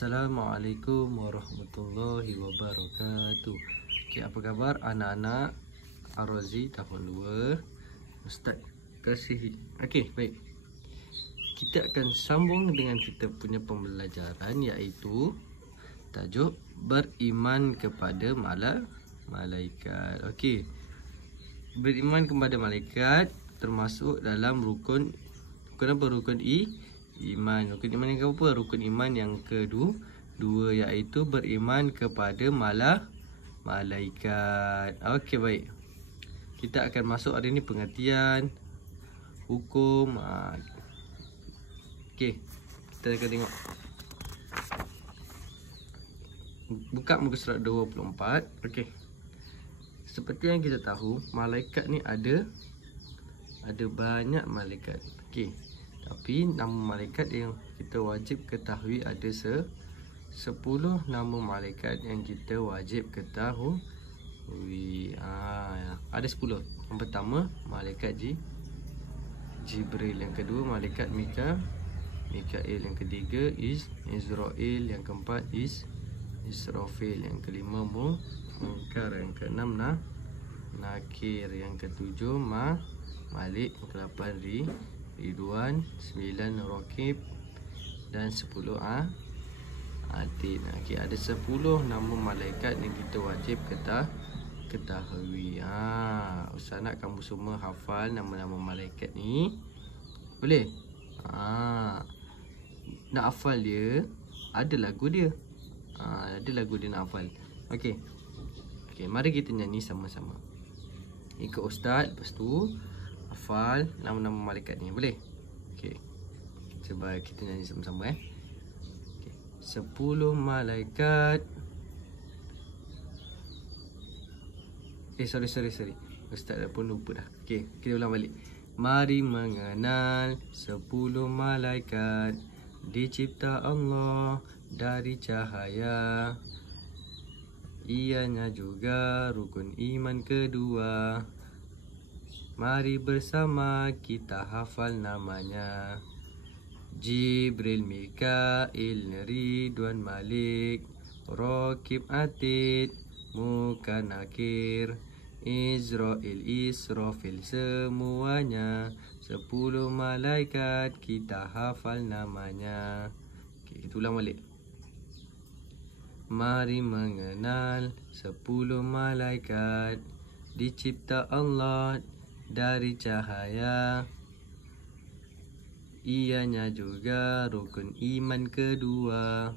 Assalamualaikum warahmatullahi wabarakatuh. Okay, apa khabar anak-anak Ar-Razi tahun 2? Ustaz kasih. Okey, baik. Kita akan sambung dengan kita punya pembelajaran, iaitu tajuk beriman kepada malaikat. Okey. Beriman kepada malaikat termasuk dalam rukun iman. Rukun iman yang apa? Rukun iman yang kedua, iaitu beriman kepada malaikat. Okey, baik. Kita akan masuk hari ini pengertian hukum. Okey, kita akan tengok. Buka muka surat 24. Okey. Seperti yang kita tahu, malaikat ni ada banyak malaikat. Okey. Tapi nama malaikat yang kita wajib ketahui ada 10 nama malaikat yang kita wajib ketahui. Ada 10. Yang pertama malaikat Jibril, yang kedua malaikat Mikail, yang ketiga Israel, yang keempat Israfil, yang kelima Munkar, yang keenam Nakir, yang ketujuh Malik, yang ke-8 Ridwan, 9 Raqib, dan 10 Atid. Okey, ada 10 nama malaikat yang kita wajib ketahui. Ustaz nak kamu semua hafal nama-nama malaikat ni. Boleh? Nak hafal dia, ada lagu dia. Nak hafal. Okey. Okey, mari kita nyanyi sama-sama. Ikut ustaz, lepas tu hafal nama-nama malaikat ni. Boleh? Okey. Cuba kita nyanyi sama-sama Okey. 10 malaikat. Sorry. Ustaz dah pun lupa dah. Okey, kita ulang balik. Mari mengenal 10 malaikat dicipta Allah dari cahaya. Ianya juga rukun iman kedua. Mari bersama kita hafal namanya. Jibril, Mikail, Ridwan, Malik, Raqib, Atid, Munkar, Nakir, Israel, Israfil, semuanya 10 malaikat kita hafal namanya. Okay, kita ulang balik. Mari mengenal 10 malaikat dicipta Allah dari cahaya. Ianya juga rukun iman kedua.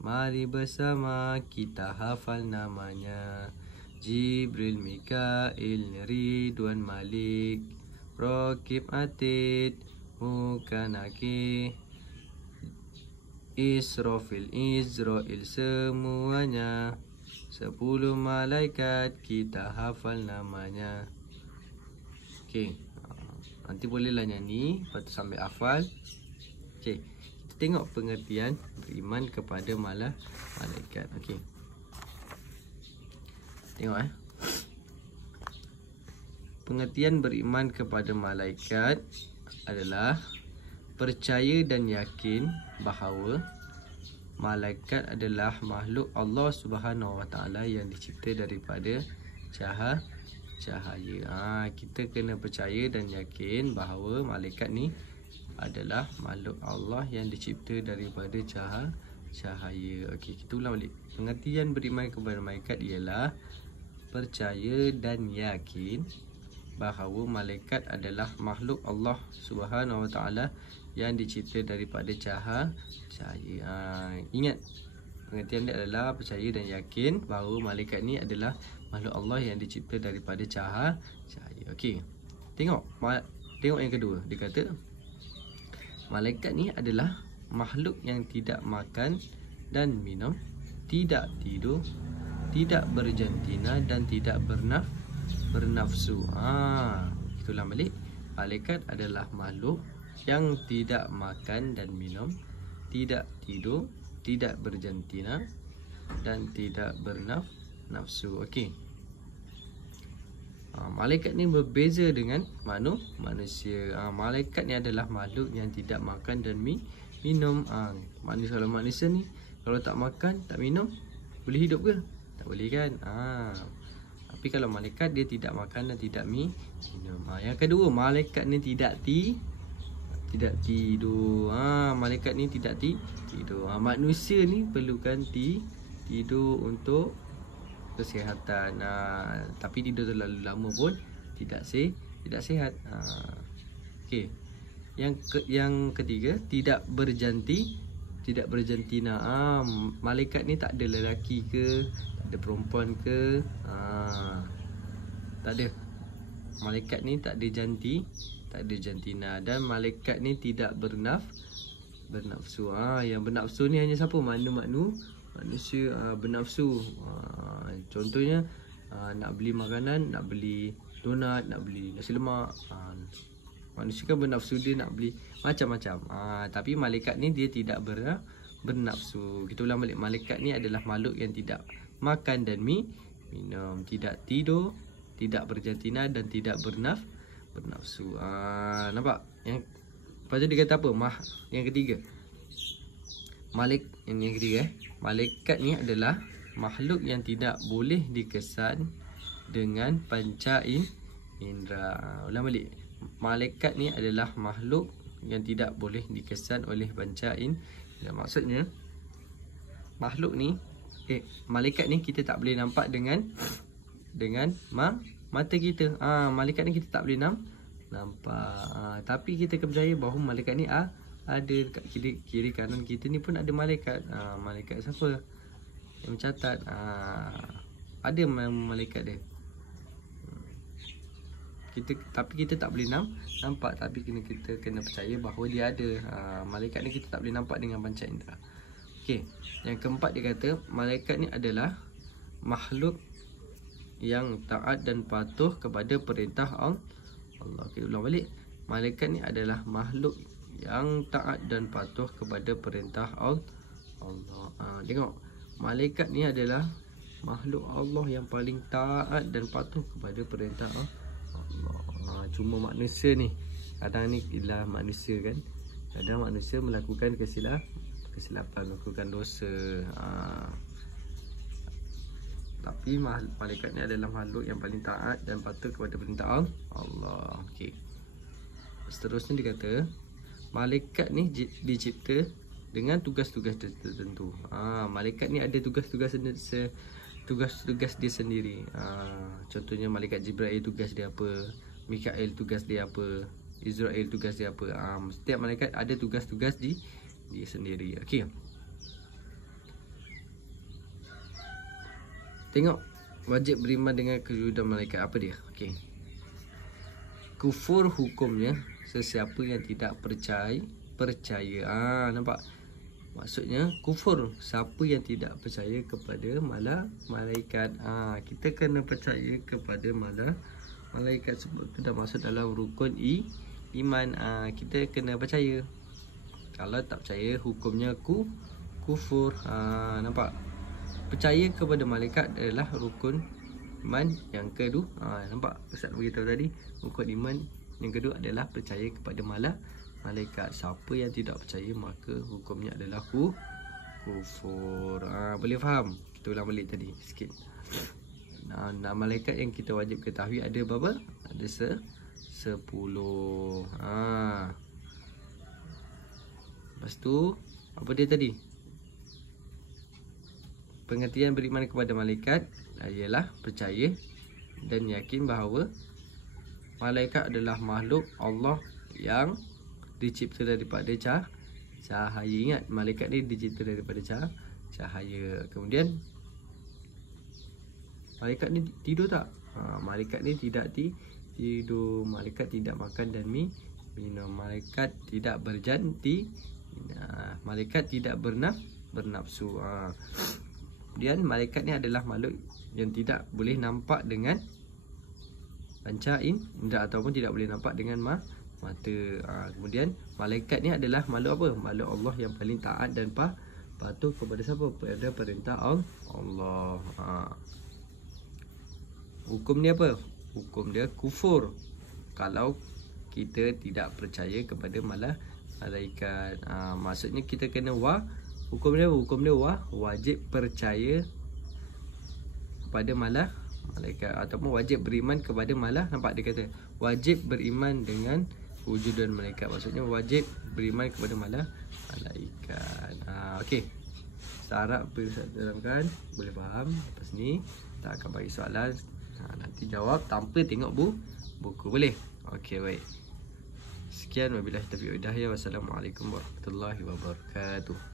Mari bersama kita hafal namanya. Jibril, Mikail, Ridwan, Malik, Raqib, Atid, Munkar, Nakir, Israfil, Israel, semuanya 10 malaikat kita hafal namanya. Okey. Nanti bolehlah nyanyi, lepas tu sambil hafal. Okey. Kita tengok pengertian beriman kepada malaikat. Okey. Tengok Pengertian beriman kepada malaikat adalah percaya dan yakin bahawa malaikat adalah makhluk Allah Subhanahu Wa Taala yang dicipta daripada cahaya. Kita kena percaya dan yakin bahawa malaikat ni adalah makhluk Allah yang dicipta daripada cahaya. Okey, kita ulang balik. Pengertian beriman kepada malaikat ialah percaya dan yakin bahawa malaikat adalah makhluk Allah Subhanahu Wa Taala yang dicipta daripada cahaya. Ingat, pengertian dia adalah percaya dan yakin bahawa malaikat ni adalah makhluk Allah yang dicipta daripada cahaya. Okey. Tengok yang kedua. Dia kata malaikat ni adalah makhluk yang tidak makan dan minum, tidak tidur, tidak berjantina dan tidak bernafsu. Kita ulang balik. Malaikat adalah makhluk yang tidak makan dan minum, tidak tidur, tidak berjantina dan tidak bernafsu. Okey. Malaikat ni berbeza dengan manusia. Malaikat ni adalah makhluk yang tidak makan dan minum. Kalau manusia ni Kalau tak makan, tak minum, boleh hidup ke? Tak boleh kan? Tapi kalau malaikat dia tidak makan dan tidak minum. Yang kedua, malaikat ni tidak tidur. Malaikat ni tidak tidur. Manusia ni perlukan tidur untuk kesihatan. Tapi tidur terlalu lama pun tidak sihat. Okey. Yang ketiga, tidak berjantina. Malaikat ni tak ada lelaki ke, tak ada perempuan ke, tak ada. Malaikat ni tak ada jantina, dan malaikat ni tidak bernafsu. Yang bernafsu ni hanya siapa? Manusia bernafsu. Contohnya nak beli makanan, nak beli donat, nak beli nasi lemak. Manusia kan bernafsu, dia nak beli macam-macam. Tapi malaikat ni dia tidak bernafsu. Kita ulang balik, malaikat ni adalah makhluk yang tidak makan dan minum, tidak tidur, tidak berjantina dan tidak bernafsu. Nampak? Lepas tu dia kata apa? Yang ketiga, malaikat ni adalah makhluk yang tidak boleh dikesan dengan panca indera. Ulang balik. Malaikat ni adalah makhluk yang tidak boleh dikesan oleh panca indera. Maksudnya makhluk ni, malaikat ni kita tak boleh nampak dengan mata kita. Malaikat ni kita tak boleh nampak. Tapi kita kena percaya bahawa malaikat ni ada dekat kiri kanan kita ni pun ada malaikat. Malaikat siapa yang mencatat? Ada malaikat dia. Tapi kita tak boleh nampak. Tapi kita kena percaya bahawa dia ada. Malaikat ni kita tak boleh nampak dengan panca indera. Okey. Yang keempat, dia kata malaikat ni adalah makhluk yang taat dan patuh kepada perintah Allah. Kita ulang balik. Malaikat ni adalah makhluk yang taat dan patuh kepada perintah Allah. Tengok, malaikat ni adalah makhluk Allah yang paling taat dan patuh kepada perintah Allah. Cuma manusia ni, kadang ni ialah manusia kan, kadang manusia melakukan kesilapan, melakukan dosa. Tapi malaikat ni adalah makhluk yang paling taat dan patuh kepada perintah Allah. Okey. Seterusnya dia kata malaikat ni dicipta dengan tugas-tugas tertentu. Malaikat ni ada tugas-tugas dia sendiri. Contohnya malaikat Jibril tugas dia apa, Mikail tugas dia apa, Israel tugas dia apa. Setiap malaikat ada tugas-tugas dia sendiri. Okey. Tengok, wajib beriman dengan kewujudan malaikat. Apa dia? Okey. Kufur hukumnya sesiapa yang tidak percaya. Nampak? Maksudnya kufur siapa yang tidak percaya kepada malaikat. Kita kena percaya kepada malaikat sebab itu dah masuk dalam rukun iman. Kita kena percaya. Kalau tak percaya, hukumnya kufur. Nampak? Percaya kepada malaikat adalah rukun iman yang kedua. Nampak Ustaz beritahu tadi, rukun iman yang kedua adalah percaya kepada malaikat. Siapa yang tidak percaya maka hukumnya adalah kufur. Boleh faham? Kita ulang balik tadi sikit. Malaikat yang kita wajib ketahui ada berapa? Ada 10. Lepas tu apa dia tadi? Pengertian beriman kepada malaikat ialah percaya dan yakin bahawa malaikat adalah makhluk Allah yang dicipta daripada cahaya. Ingat, malaikat ni dicipta daripada cahaya. Kemudian malaikat ni tidur tak? Malaikat ni tidak tidur. Malaikat tidak makan dan minum. Malaikat tidak berjantina. Malaikat tidak bernafsu. Kemudian malaikat ni adalah makhluk yang tidak boleh nampak dengan panca indera ataupun tidak boleh nampak dengan mata. Kemudian malaikat ni adalah makhluk apa? Makhluk Allah yang paling taat dan patuh kepada siapa? Pada perintah Allah. Hukum dia apa? Hukum dia kufur kalau kita tidak percaya kepada malaikat. Maksudnya kita kena Hukum dia wajib percaya pada malaikat ataupun wajib beriman kepada nampak dia kata wajib beriman dengan wujudan malaikat. Maksudnya wajib beriman kepada malaikat. Okey. Saya harap dalamkan boleh faham. Lepas ni kita akan bagi soalan. Nanti jawab tanpa tengok buku. Boleh? Okey, baik. Sekian, wabillahi taufiq wal hidayah. Wassalamualaikum warahmatullahi wabarakatuh.